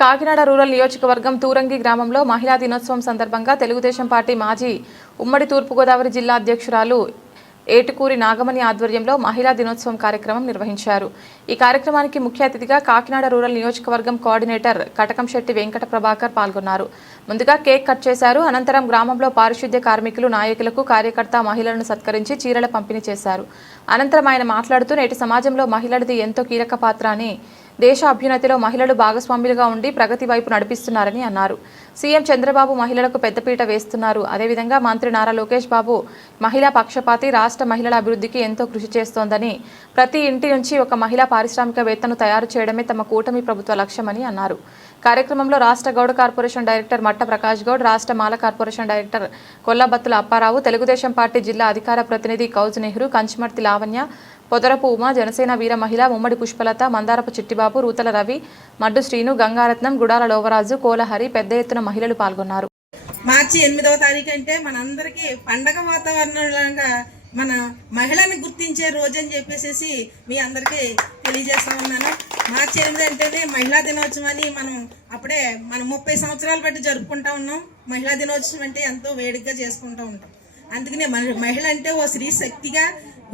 Kakinada rural నియోజకవర్గం తూరంగి గ్రామంలో మహిళా దినోత్సవం సందర్భంగా తెలుగుదేశం పార్టీ మాజీ ఉమ్మడి తూర్పుగోదావరి జిల్లా అధ్యక్షురాలు ఏటుకూరి నాగమణి ఆధ్వర్యంలో మహిళా దినోత్సవం కార్యక్రమం నిర్వహించారు. ఈ కార్యక్రమానికి ముఖ్య అతిథిగా కాకినాడ రూరల్ నియోజకవర్గం కోఆర్డినేటర్ కటకంశెట్టి వెంకట ప్రభాకర్ పాల్గొన్నారు. ముందుగా కేక్ కట్ చేశారు. అనంతరం గ్రామంలో పారిశుద్ధ్య కార్మికులు, నాయకులకు, కార్యకర్త మహిళలను సత్కరించి చీరల పంపిణీ చేశారు. అనంతరం ఆయన మాట్లాడుతూ నేటి సమాజంలో మహిళలది ఎంతో కీలక పాత్ర అని, దేశ అభ్యున్నతిలో మహిళలు భాగస్వాములుగా ఉండి ప్రగతి వైపు నడిపిస్తున్నారని అన్నారు. సీఎం చంద్రబాబు మహిళలకు పెద్దపీట వేస్తున్నారు. అదేవిధంగా మంత్రి నారా లోకేష్ బాబు మహిళా పక్షపాతి, రాష్ట్ర మహిళల అభివృద్ధికి ఎంతో కృషి చేస్తోందని, ప్రతి ఇంటి నుంచి ఒక మహిళా పారిశ్రామికవేత్తను తయారు చేయడమే తమ కూటమి ప్రభుత్వ లక్ష్యమని అన్నారు. కార్యక్రమంలో రాష్ట్ర గౌడ కార్పొరేషన్ డైరెక్టర్ మట్ట ప్రకాష్ గౌడ్, రాష్ట్ర Mala corporation director Kollabathula Apparao, Telugu Desam party జిల్లా అధికార ప్రతినిధి కౌజ్ నెహ్రూ, కంచిమర్తి లావణ్య, పొదరపు ఉమా, జనసేన వీర మహిళ ముమ్మడి పుష్పలత, మందారపు చిట్టిబాబు, రూతల రవి, మడ్డు శ్రీను, గంగారత్నం, గుడాల లోవరాజు, కోలహరి పెద్ద ఎత్తున మహిళలు పాల్గొన్నారు. మార్చి 8వ తారీఖు అంటే మనందరికీ పండగ వాతావరణంగా మన మహిళని గుర్తించే రోజు అని చెప్పేసి మీ అందరికీ తెలియజేస్తా ఉన్నాను. మార్చి 8 అంటేనే మహిళా దినోత్సవం అని మనం అప్పుడే 30 సంవత్సరాలు బట్టి జరుపుకుంటా ఉన్నాం. మహిళా దినోత్సవం అంటే ఎంతో వేడికగా చేసుకుంటూ ఉంటాం. అందుకనే మహిళ అంటే ఓ స్త్రీ శక్తిగా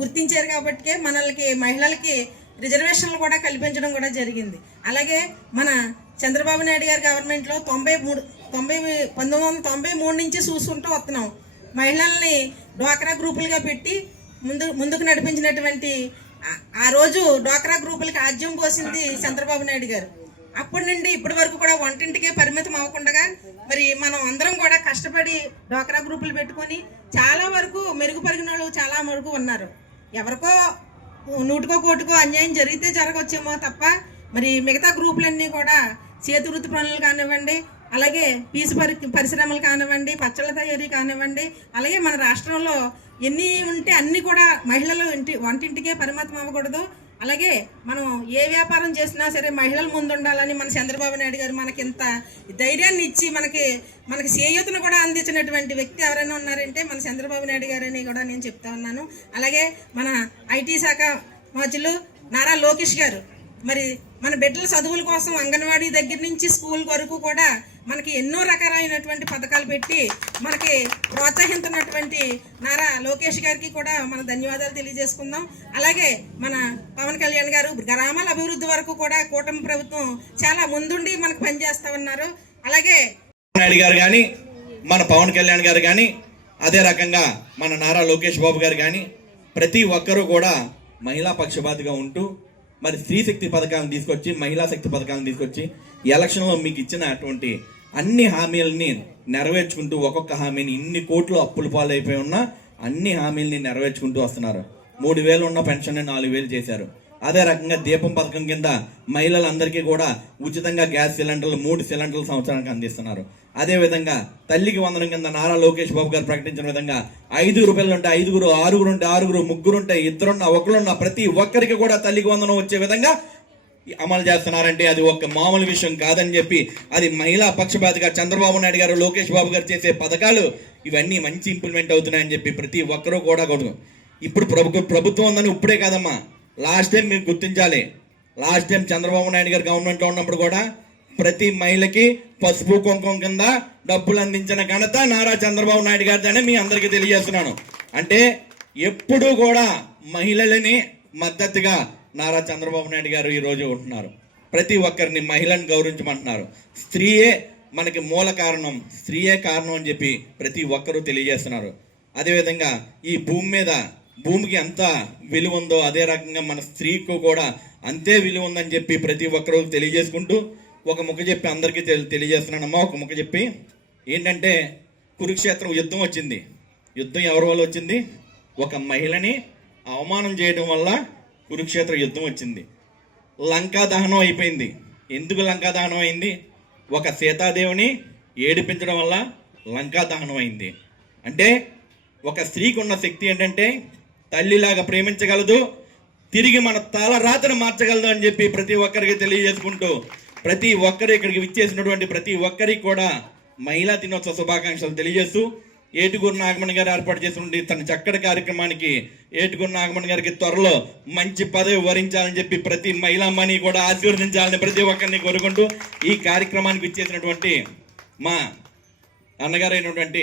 గుర్తించారు కాబట్టి మహిళలకి రిజర్వేషన్లు కూడా కల్పించడం కూడా జరిగింది. అలాగే మన చంద్రబాబు నాయుడు గారి గవర్నమెంట్లో 1993 నుంచి చూసుకుంటూ వస్తున్నాం. మహిళల్ని డ్వాక్రా గ్రూపులుగా పెట్టి ముందుకు నడిపించినటువంటి ఆ రోజు డ్వాక్రా గ్రూపులకి ఆజ్యం పోసింది చంద్రబాబు నాయుడు గారు. అప్పటి నుండి ఇప్పటి వరకు కూడా వంటింటికే పరిమితం అవ్వకుండా మరి మనం అందరం కూడా కష్టపడి డ్వాక్రా గ్రూపులు పెట్టుకొని చాలా వరకు మెరుగుపరిగిన వాళ్ళు చాలా వరకు ఉన్నారు. ఎవరికో నూటికో కోటికో అన్యాయం జరిగితే జరగవచ్చేమో తప్ప మరి మిగతా గ్రూపులన్నీ కూడా చేతి వృత్తి పనులు కానివ్వండి, అలాగే పీసు పరిశ్రమలు కానివ్వండి, పచ్చళ్ళ తయారీ కానివ్వండి, అలాగే మన రాష్ట్రంలో ఎన్ని ఉంటే అన్నీ కూడా మహిళలు వంటింటికే పరిమితం అవ్వకూడదు. అలాగే మనం ఏ వ్యాపారం చేసినా సరే మహిళలు ముందుండాలని మన చంద్రబాబు నాయుడు గారు మనకి ఇంత ధైర్యాన్ని ఇచ్చి మనకి చేయూతను కూడా అందించినటువంటి వ్యక్తి ఎవరైనా ఉన్నారంటే మన చంద్రబాబు నాయుడు గారు అని కూడా నేను చెప్తా ఉన్నాను. అలాగే మన ఐటీ శాఖ మంత్రులు నారా లోకేష్ గారు మరి మన బిడ్డల చదువుల కోసం అంగన్వాడీ దగ్గర నుంచి స్కూల్ వరకు కూడా మనకి ఎన్నో రకాలైనటువంటి పథకాలు పెట్టి మనకి ప్రోత్సహిస్తున్నటువంటి నారా లోకేష్ గారికి కూడా మన ధన్యవాదాలు తెలియజేసుకుందాం. అలాగే మన పవన్ కళ్యాణ్ గారు గ్రామాల అభివృద్ధి వరకు కూడా కూటమి ప్రభుత్వం చాలా ముందుండి మనకు పనిచేస్తా ఉన్నారు. అలాగే నాయుడు గారు కానీ, మన పవన్ కళ్యాణ్ గారు కానీ, అదే రకంగా మన నారా లోకేష్ బాబు గారు కానీ ప్రతి ఒక్కరూ కూడా మహిళా పక్షపాతిగా ఉంటూ మరి స్త్రీ శక్తి పథకాలను తీసుకొచ్చి, మహిళా శక్తి పథకాలను తీసుకొచ్చి ఎలక్షన్లో మీకు ఇచ్చిన అటువంటి అన్ని హామీలని నెరవేర్చుకుంటూ ఒక్కొక్క హామీని ఇన్ని కోట్లు అప్పుల పాలైపోయి ఉన్న అన్ని హామీలని నెరవేర్చుకుంటూ వస్తున్నారు. 3,000 ఉన్న పెన్షన్ 4,000 చేశారు. అదే రకంగా దీపం పథకం కింద మహిళలందరికీ కూడా ఉచితంగా గ్యాస్ సిలిండర్లు 3 సిలిండర్లు సంవత్సరానికి అందిస్తున్నారు. అదేవిధంగా తల్లికి వందనం కింద నారా లోకేష్ బాబు గారు ప్రకటించిన విధంగా 5 రూపాయలు ఉంటే 5, 6 ఉంటే 6, 3 ఉంటే 2, 1 ప్రతి ఒక్కరికి కూడా తల్లికి వందనం వచ్చే విధంగా అమలు చేస్తున్నారంటే అది ఒక మామూలు విషయం కాదని చెప్పి, అది మహిళా పక్షపాతిగా చంద్రబాబు నాయుడు గారు, లోకేష్ బాబు గారు చేసే పథకాలు ఇవన్నీ మంచి ఇంప్లిమెంట్ అవుతున్నాయని చెప్పి ప్రతి ఒక్కరూ కూడా ఇప్పుడు ప్రభుత్వం ఉందని ఇప్పుడే కాదమ్మా, లాస్ట్ టైం మీరు గుర్తించాలి. లాస్ట్ టైం చంద్రబాబు నాయుడు గారు గవర్నమెంట్లో ఉన్నప్పుడు కూడా ప్రతి మహిళకి పసుపు కుంకుమ కింద డబ్బులు అందించిన ఘనత నారా చంద్రబాబు నాయుడు గారిదని మీ అందరికీ తెలియజేస్తున్నాను. అంటే ఎప్పుడూ కూడా మహిళలని మద్దతుగా నారా చంద్రబాబు నాయుడు గారు ఈరోజు ఉంటున్నారు. ప్రతి ఒక్కరిని మహిళను గౌరవించమంటున్నారు. స్త్రీయే మనకి మూల కారణం, స్త్రీయే కారణం అని చెప్పి ప్రతి ఒక్కరూ తెలియజేస్తున్నారు. అదేవిధంగా ఈ భూమికి ఎంత విలువ ఉందో అదే రకంగా మన స్త్రీకు కూడా అంతే విలువ ఉందని చెప్పి ప్రతి ఒక్కరూ తెలియజేసుకుంటూ ఒక ముక్క చెప్పి అందరికీ తెలియజేస్తున్నానమ్మా. ఒక ముక్క చెప్పి ఏంటంటే, కురుక్షేత్రం యుద్ధం వచ్చింది. యుద్ధం ఎవరి వల్ల వచ్చింది? ఒక మహిళని అవమానం చేయడం వల్ల కురుక్షేత్ర యుద్ధం వచ్చింది. లంకా దహనం అయిపోయింది. ఎందుకు లంకా దహనం అయింది? ఒక సీతాదేవిని ఏడిపించడం వల్ల లంకా దహనం అయింది. అంటే ఒక స్త్రీకి ఉన్న శక్తి ఏంటంటే తల్లిలాగా ప్రేమించగలదు, తిరిగి మన తలరాతను మార్చగలదు అని చెప్పి ప్రతి ఒక్కరికి తెలియజేసుకుంటూ, ప్రతి ఒక్కరు ఇక్కడికి విచ్చేసినటువంటి ప్రతి ఒక్కరికి కూడా మహిళా దినోత్సవ శుభాకాంక్షలు తెలియజేస్తూ, ఏటుగురు నాగమణి గారు ఏర్పాటు చేసినటువంటి తన చక్కటి కార్యక్రమానికి ఏటుగురు నాగమణి గారికి త్వరలో మంచి పదవి వరించాలని చెప్పి ప్రతి మహిళామణి కూడా ఆశీర్వదించాలని ప్రతి ఒక్కరిని కోరుకుంటూ ఈ కార్యక్రమానికి ఇచ్చేసినటువంటి మా అన్నగారైనటువంటి